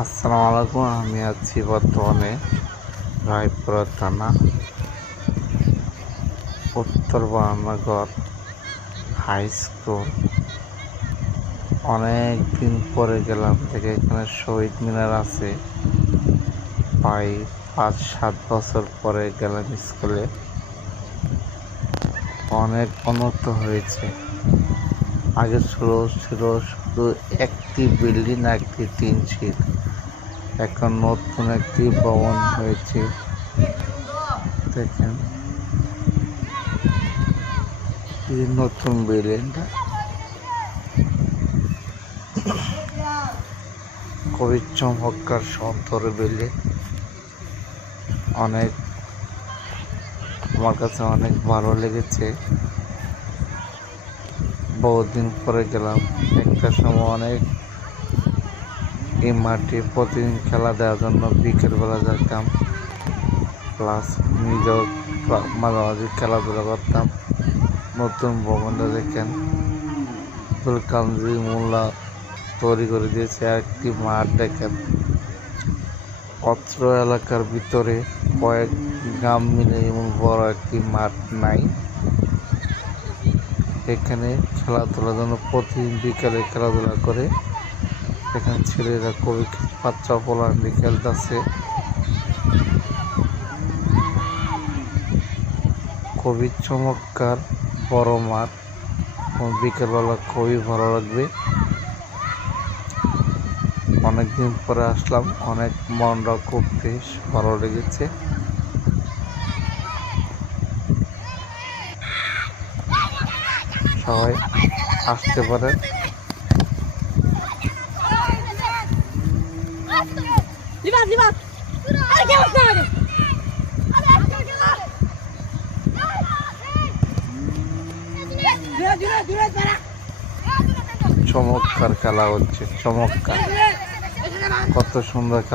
আসসালামু আলাইকুম। আমি আছি বর্তমানে রায়পুরা থানা উত্তর বারানগর হাই স্কুল। অনেক দিন পরে গেলাম থেকে এখানে শহীদ মিনার আছে। প্রায় 5-7 বছর পরে গেলাম স্কুলে। অনেক উন্নত হয়েছে। আগে ছিল শুধু একটি বিল্ডিং, একটি টিন ছিল। এখন নতুন একটি ভবন হয়েছে। দেখেন এই নতুন বিল্ডিংটা খুবই চমৎকার সুন্দর বিল্ডিং। আমার কাছে অনেক ভালো লেগেছে। বহুদিন পরে গেলাম। একটা সময় অনেক এই মাঠে প্রতিদিন খেলা দেওয়ার জন্য বিকেলবেলা যেতাম, প্লাস নিজেও মাঝামাঝি খেলাধুলা করতাম। নতুন ভবনটা দেখেন আব্দুল কাদের মোল্লা তৈরি করে দিয়েছে। একটি মাঠ দেখেন, অত্র এলাকার ভিতরে কয়েক গ্রাম মিলে এমন বড় একটি মাঠ নাই। এখানে খেলাধুলার জন্য প্রতিদিন বিকেলে খেলাধুলা করে। এখানে ছেলেরা খুবই বাচ্চা পোলান্ডি খেলতেছে। খুবই চমৎকার বড় মাঠ। বিকেলবেলা খুবই ভালো লাগবে। অনেকদিন পরে আসলাম, অনেক মনটা খুব বেশ ভালো লেগেছে। সবাই আসতে পারে। চমৎকার খেলা হচ্ছে, চমৎকার, কত সুন্দর খেলা।